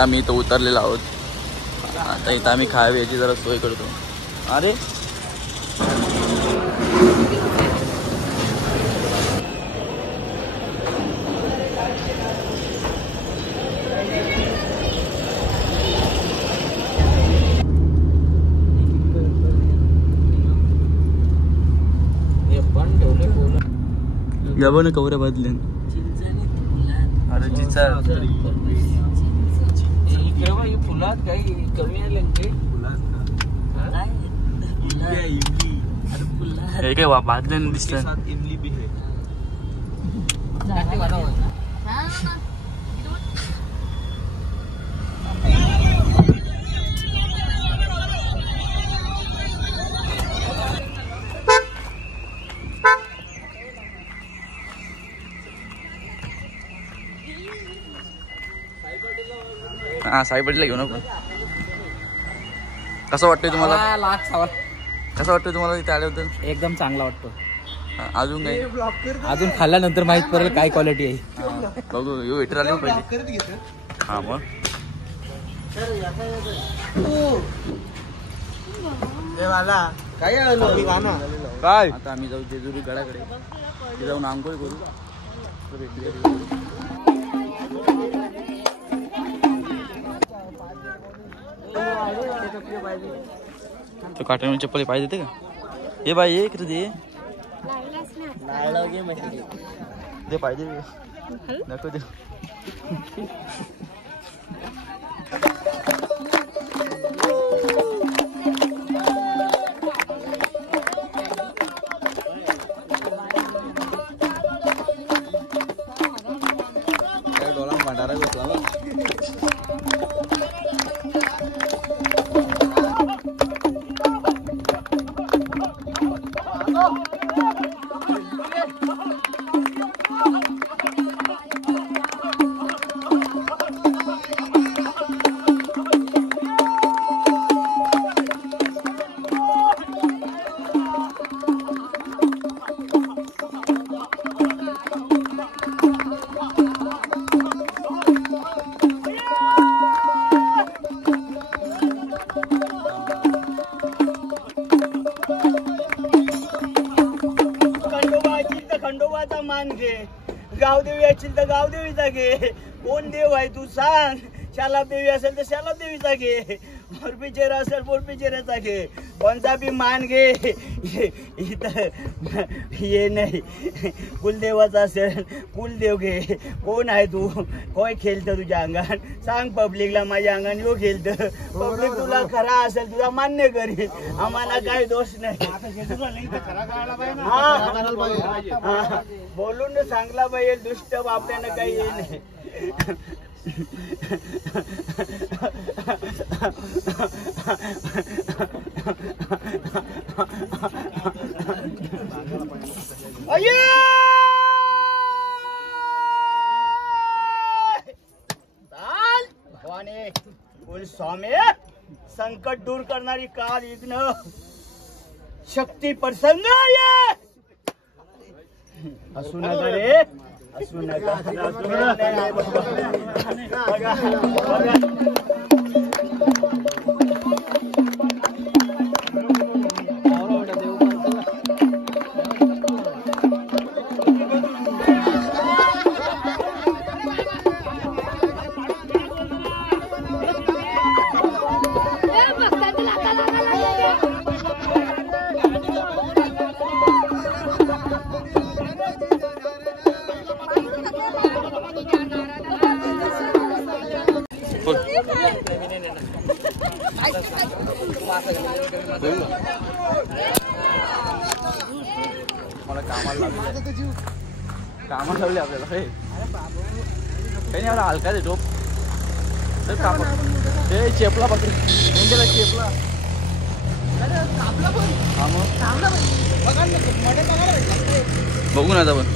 आता आम्ही इथं उतरलेलो आहोत. आता इथं आम्ही खाव्याची जरा सोय करतो. अरे या ना कवऱ्या बदले. अरे चिचा फुलात काही कमी आले काय बादल्या दिसत. हा साई पाटीलला घेऊ नको. कसं वाटतंय तुम्हाला? कसं वाटतंय तुम्हाला इथे आल्याबद्दल? एकदम चांगला वाटतो. अजून काही? अजून खाल्ल्यानंतर माहित पडेल काय क्वालिटी आहे. बघू वेटर आले पाहिजे. हा मग काय आता आम्ही जाऊ जेजुरी गडाकडे. जाऊन आंघोळ करू. तो काट्याने चप्पल पाहिजे ते का? हे बाई ये किती दे दे पाहिजे नको दे. डोळा भंडारा घेतला ना. खंडोबाचा मान घे. गावदेवी असेल तर गावदेवीचा घे. कोण देव आहे तू सांग. शालाब देवी असेल तर शालाब देवीचा घे. मोरपी चेहरा असेल मोरपी चेहऱ्याचा घे. कोणता बी मान घे. इथं ये नाही. कुलदेवाचा असेल कुलदेव घे. कोण आहे तू? कोण खेळतं तुझ्या अंगात? सांग पब्लिकला माझ्या अंगाने यो खेळतं. पब्लिक तुला खरा असेल तुला मान्य करील. आम्हाला काही दोष नाही. बोलून सांगला पाहिजे. दुष्ट आपल्याला काही हे नाही. भवानी कुल स्वामी संकट दूर करणारी काल विघ्न शक्ती प्रसन्न आहे. असू नका रे. असू नका. मला कामाला लावले आपल्याला काही नाही. एवढा हलका दे टोप काम. ते चेपला पकडे चेपला. बघू ना आता पण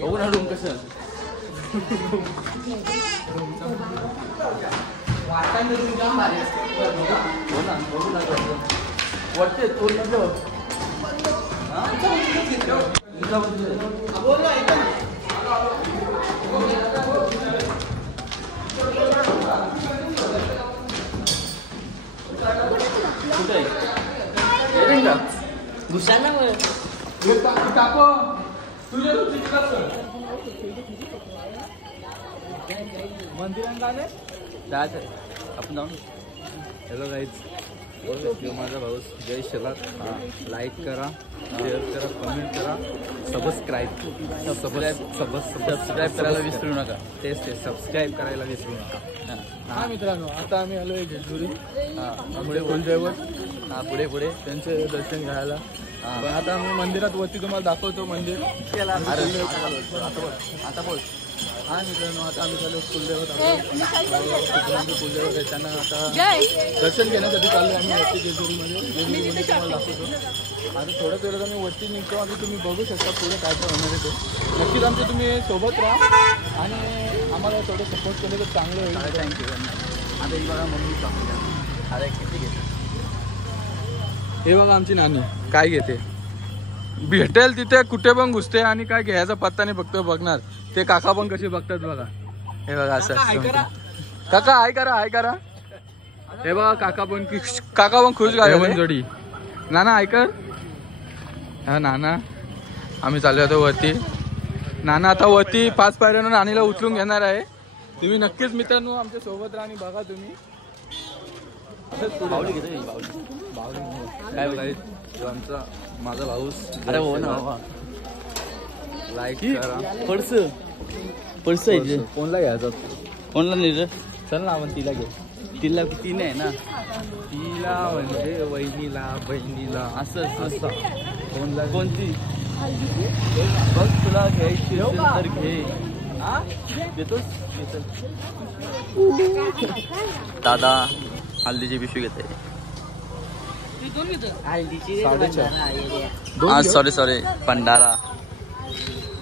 बघू ना रूम कसं आपण जाऊन. हॅलो गाईज, माझा भाऊ जय शेलार. लाईक करा, शेअर करा, कमेंट करा, सबस्क्राईब करायला विसरू नका. तेच सबस्क्राईब करायला विसरू नका. हा मित्रांनो, आता आम्ही आलोय जेजुरी. पुढे कुलदैवत. पुढे पुढे त्यांचे दर्शन घ्यायला. पण आता आम्ही मंदिरात वरती तुम्हाला दाखवतो मंदिर. आता बोल. हा मित्रांनो, आता आम्ही चालू कुलदैवत कुलदैवत आहे त्यांना आता दर्शन घेण्यासाठी चाललो आम्ही वरती जेजुरीमध्ये. जेजुरीमध्ये तुम्हाला दाखवतो. आता थोड्या वेळात आम्ही वरती निघतो आणि तुम्ही बघू शकता पुढे काय काय होणार आहे ते. नक्कीच आमचे तुम्ही सोबत राहा आणि आम्हाला थोडं सपोर्ट केलं तर चांगलं होईल. थँक्यू. आता ही बघा मम्मी अरे किती घेते. हे बघा आमची नानी काय घेते. भेटेल तिथे कुठे पण घुसते आणि काय घ्यायचा पत्ता नाही, फक्त बघणार. ते काका पण कसे बघतात बघा. हे बघा असं काका हाय करा. हे बघा काका पण खुश गाय जोडी. नाना ऐकर. हा नाना, आम्ही चालू होतो वरती. नाना आता वरती 5 पायऱ्यानं नानीला उचलून घेणार आहे. तुम्ही नक्कीच मित्रांनो आमच्या सोबत राहा आणि बघा तुम्ही. काय बोलायचं आमचा माझा भाऊस. अरे हो ना, लाईक करा. पडस कोणला घ्यायचा. कोणला नाही रे. चल ना आपण तिला घे. तिला तीन आहे ना. तिला म्हणजे वहिनीला बहिणीला असं कोणला. कोणती बघ तुला घ्यायची तर घे. देतोस. दादा हल्दीची पिशवी घेते. सॉरी भंडारा.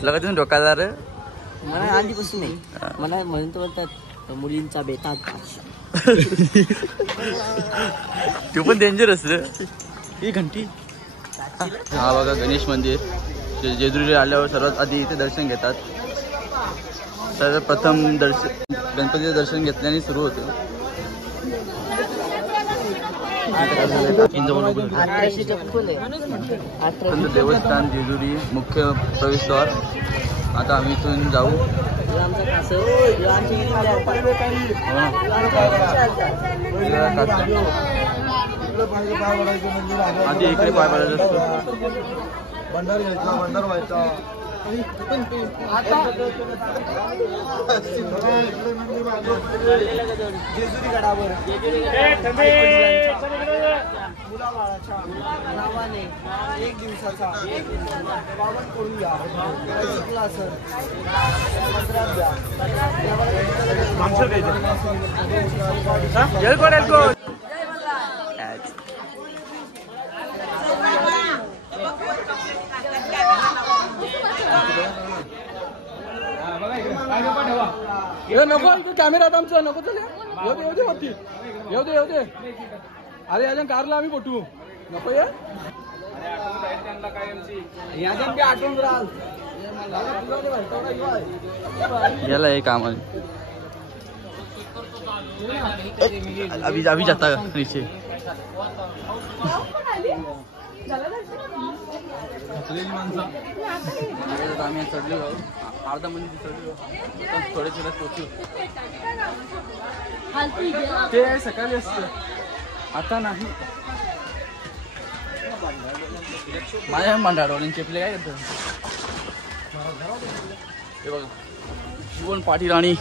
तुला का तुम्ही डोक्याला रे. मला आधीपासून नाही. मला म्हणतो बोलतात मुलींचा बेतात. तू पण डेंजरस रे. ही घंटी. हा बघा गणेश मंदिर. जेजुरीला आल्यावर सर्वात आधी इथे दर्शन घेतात. सर्वप्रथम गणपतीचं दर्शन घेतल्याने सुरू होतं. देवस्थान जेजुरी मुख्य प्रवेशद्वार. आता आम्ही इथून जाऊ. आधी इकडे पाय पडायचं असतो. भंडार घ्यायचा, भंडार व्हायचा. जेजुरी गडावर मुलाबाळाच्या नावाने 1 दिवसाचा पावन करून घ्या. सर 15 द्या. नको कॅमेरा आमचा नको. चल येऊ दे वरती. येऊ दे. अरे याच्या कारला आम्ही पोटू नको. आठवून राहाल याला एक काम अभी जाता नीचे. आम्ही चढलो अर्धा मंदिर चढलो. थोडे पोचलो. ते सकाळी असतं, आता नाही. माझ्या मंडाळवाल्यांनी चेपले काय करतात. हे बघा शिवण पाटील आणि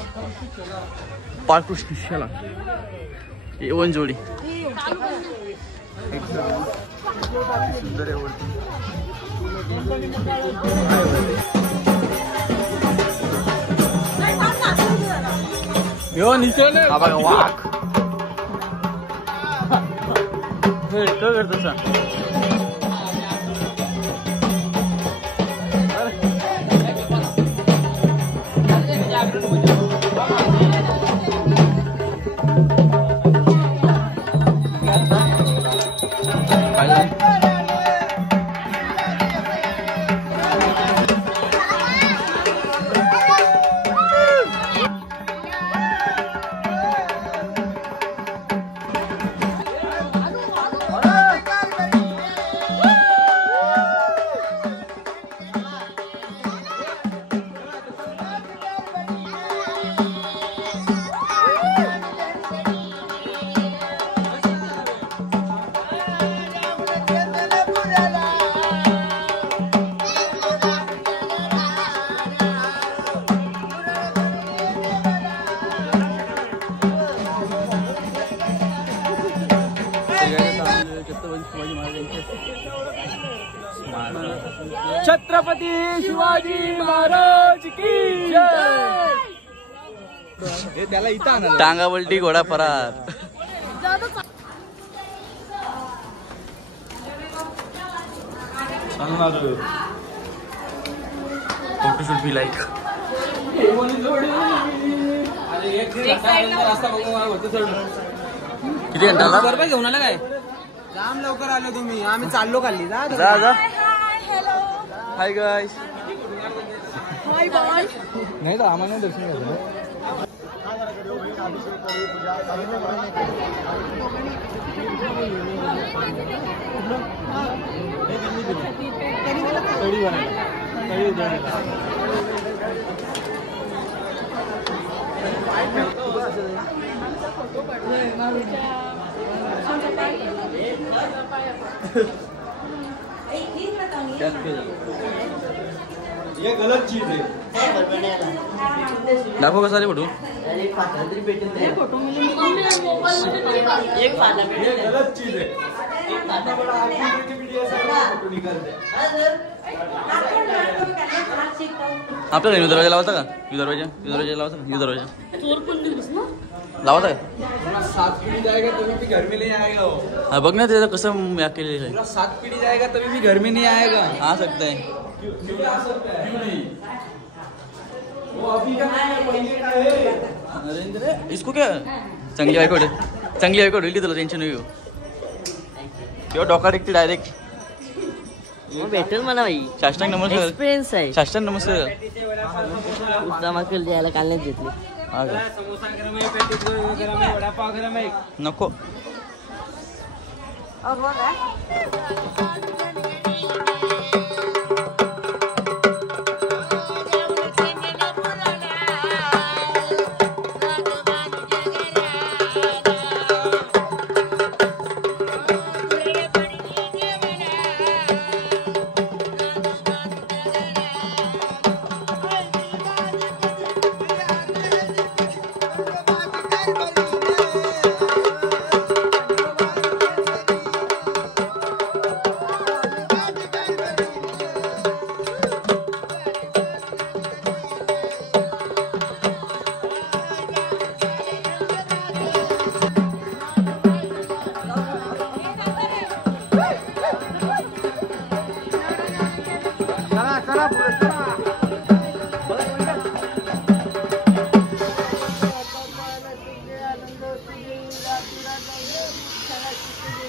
बाळकृष्ण शाला येवन जोडी. सुंदर आहे वरती. हा बघा वाघ. काय करतो सांग. छत्रपती शिवाजी महाराज की जय. त्याला इथं टांगा पलटी घोडा फरार. फोटोशूट भी लाईक. किती घंटा घेऊन आला काय? जाम लवकर आलो तुम्ही. आम्ही चाललो खाली. जा जा. Hi guys. Hi bye. नाही तर आम्हाला दर्शन घ्यायचं. ये गलत चीज है. दाखव कसा रे फोटो. ये गलत चीज है. आपल्या घरी दरवाजा लावायचा का? दरवाजा लावायचा का? दरवाजा लावायचा का? 7 पीढ़ी जाएगा तभी भी घर में नहीं आएगा वो. हा बघ ना त्याचं कसं या केलेलं आहे. 7 पीढ़ी जाएगा तभी भी घर में नहीं आएगा. आ सकता है. क्यों आ सकता है? क्यों नहीं? वो अभी का पहले का है. नरेंद्र इसको क्या चांगली बायको होईल तुला टेन्शन नाही घेऊ. किंवा डोका टेकते डायरेक्ट भेटेल मला भाई. साष्टांग नमस्कार. एक्सपिरियन्स आहे. साष्टांग नमस्कार. उत्तमाकल द्यायला कालच घेतली. हा का? नको.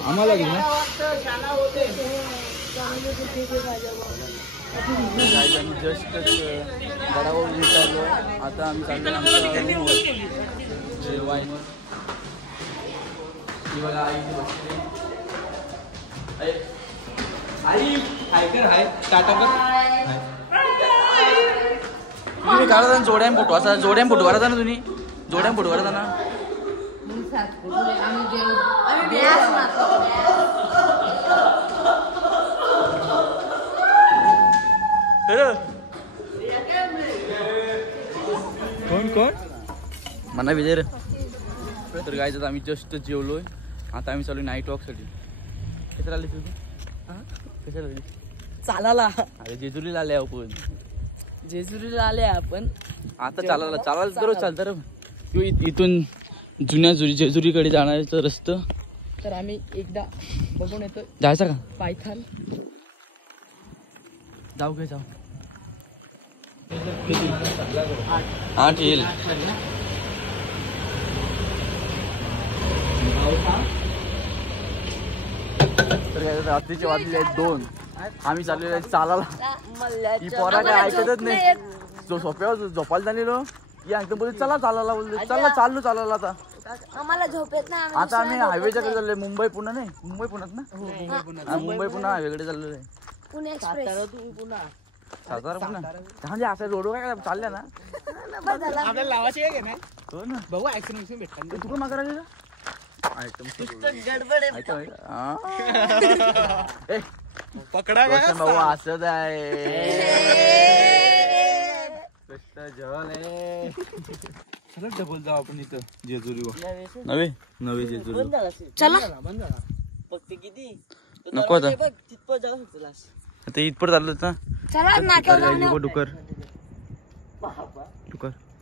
आम्हाला घेऊन जस्टच गडावर उतरलो. आता आम्ही चाललो आमच्या जेवायला. ही बघा आई बसली. आई हाय कर हाय टाटा कर. तुम्ही काढा जोड्याम फोटो असा जोड्याम फोटो काढा ना तुम्ही. जोड्याम फोटो काढा ना. कोण म्हणा विजय. तर गायचं आम्ही जस्ट जेवलोय. आता आम्ही चालू नाईट वॉकसाठी. कशाला आली तू? कशाला आली? चालायला. अरे जेजुरीला आले आपण. जेजुरीला आले आपण. आता चालायला दररोज चालतं रे. इथून जुन्या जेजुरीकडे जाण्याचं रस्तं. तर आम्ही एकदा बघून येतो. जायचं का? पायथान जाऊ. 8 येईल. तर काय रात्रीचे वाजले आहेत 2. आम्ही चाललेलो आहे चालायला. ही पोरा काय ऐकतच नाही. जो सोप्यावर झोपायला झालेलो की एकदम बोलते चला चालायला, बोलते चला चाललो आता. आम्हाला झोप येत नाही. आता आम्ही हायवेच्या कडे चाललोय. मुंबई पुणे नाही, मुंबई पुण्यात ना, मुंबई पुणे हायवेकडे चाललोय. पुणे एक्सप्रेस. सातारा पुणे म्हणजे असं रोड काय चालल्या ना. आपल्याला लावायची आहे ना. हो ना, बघू ऍक्सिडेंट भेटतात. तू मागा राहिलेला पकडा भाऊ असत आहे. डबल जाऊ आपण इथं जेजुरी. नवे जेजुरी चला. फक्त किती नको आता. तिथपर्यंत जाऊ शकतो लास्ट. आता इथपर्यंत आलं ना. चला नाक्यावर जाऊन येऊ. डुकर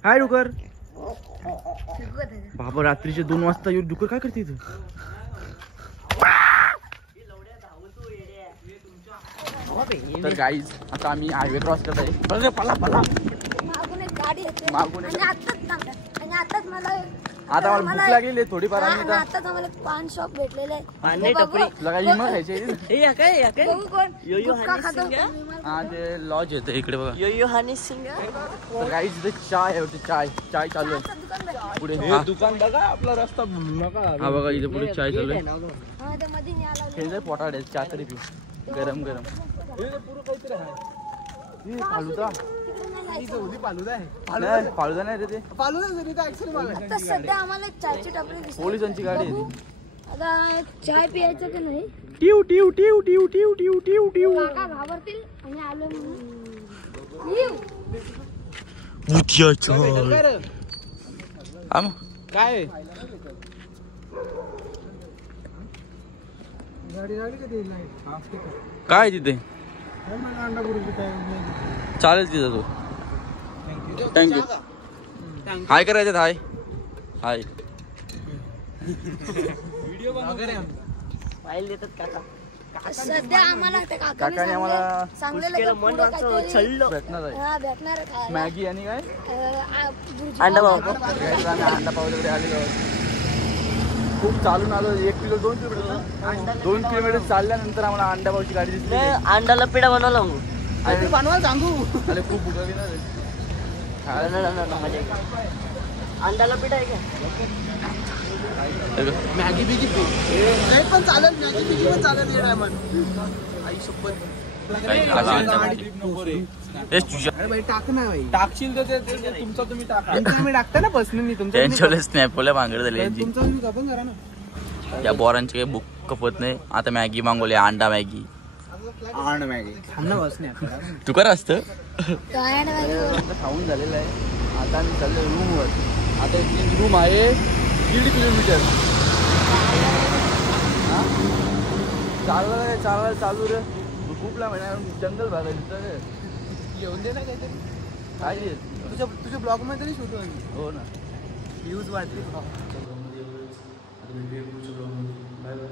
हाय डुकर. बाबा रात्रीचे 2 वाजता येऊन डुकर काय करते इथं. तर गाईज आता आम्ही हायवे क्रॉस करत आहे. पला मागून एक गाडी येते. मागून एक- आणि आताच मला आता मला भूक लागली थोडीफार. आम्ही आताच आम्हाला पान शॉप भेटलेलं आहे. पाणी बघू. टपरी. तुला काय हिंमत खायची ए या काय बघू कोण यो गुटखा हनी खातो. सिंग. हा ते लॉज येतं इकडे बघा. यो हनी सिंग. तर गाईज इथे चाय आहे होती. चाय चालू आहे असं दुकान भेटलं. पुढे. हा दुकान बघा आपला रस्ता नका. हा बघा इथे पुढे चाय चालू आहे. हा ते मध्ये न्यायला लावलं. हे जर पोटाड आहे चहा तरी पिऊ. गरम फालुदा. नाही फालुदा नाही रे ते. आता सध्या आम्हाला एक चायची टपरी दिसली. पोलिसांची गाडी बघू. आहे. आता चाय प्यायचं की नाही. टिव टिव टिव टिव टिव टिव टिव टिव. काका घाबरतील आणि आलो म्हणून. येऊ. काय काय तिथे चालेल तिथं तो. थँक्यू. हाय करायचं हाय हाय. फाईल देतात काका. सध्या आम्हाला त्या काकाने आम्हाला सांगलेलं केलं की मन पुढं वाचलं काहीतरी- छल्लो. भेटणार आहे हा, भेटणार आहे खायला. मॅगी आणि काय भुर्जी अंडा पाव. पाव. घ्यायचं आणि अंडा पावल्याकडे आलेलो आहोत. खूप चालून आलो. 1 किलो 2 किलोमीटर 2 किलोमीटर चालल्यानंतर आम्हाला अंडा पावची गाडी दिसली. नाही अंडाला पिढा बनवला मग. अरे बनवायला सांगू. खूप भूक लागली ना रे. मजा आहे. अंडाला पिढा आहे का. मॅगी बिगी पण चालेल. मॅगी बिगी पण चालेल. ये डायमंड आई सोबत टाक ना भाई. टाकशील तर ते तुमचा तुम्ही टाका. तुम्ही टाकता ना पर्सनली तुमच्या स्नॅपोला भांगड झाली यांची. तुमचा तुम्ही कपन करा ना. या बोरांची काही भूक कपत नाही. आता मॅगी मागवली. अंडा मॅगी. आण मॅगी थांब ना बस नाही. तू कर असतं काय नाही माहिती. खाऊन झालेलं आहे. आता आम्ही चाललो रूमवर. आता इथली रूम आहे 1.5 किलोमीटर. चालवायला चालू रे. खूप लांब आहे ना. जंगल भाग आहे. येऊन दे ना काहीतरी. काय रे? तुझ्या ब्लॉग मध्ये तरी शूट होईल. हो ना. व्ह्यूज वाढतील. Bye bye.